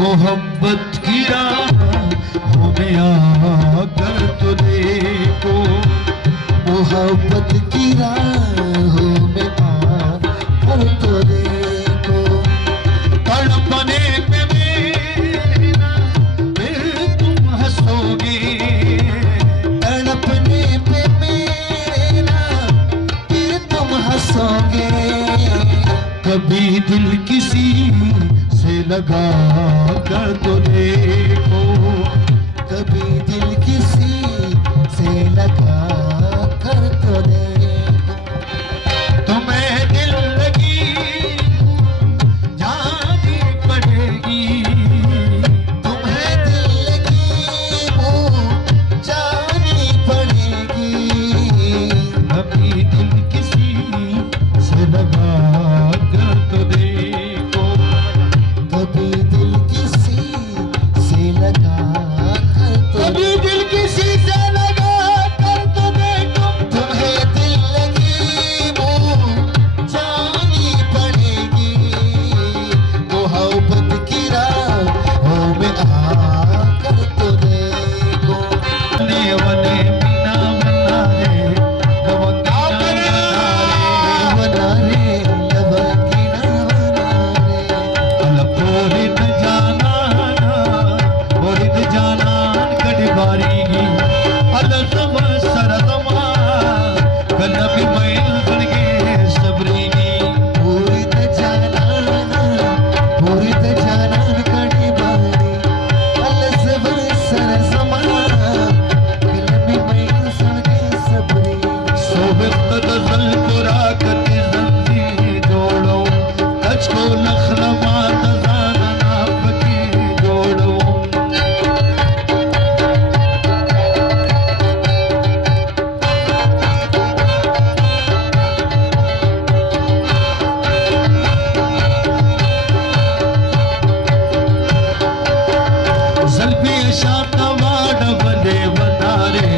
मोहब्बत की राहों में आकर तो देखो मोहब्बत की राहों में आकर तो देखो तड़पने पे मेरा फिर तुम हंसोगे तड़पने पे मेरा फिर तुम हंसोगे कभी दिल किसी से लगा कर तो देखो कभी दिल किसी से लगा कर तो देखो तुम्हें दिल लगी जानी पड़ेगी तुम्हें दिल लगी वो जानी पड़ेगी कभी दिल किसी से लगा कर तो देखो कभी दिल किसी से लगा कर तो देखो तुम्हें दिल लगी वो जानी पड़ेगी मोहब्बत की राहों में आकर तो देखो वने वने मीना वना रे वना रे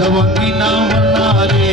लवंगीना वना रे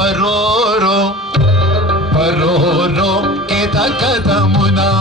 Paroro, paroro, kita kata muna.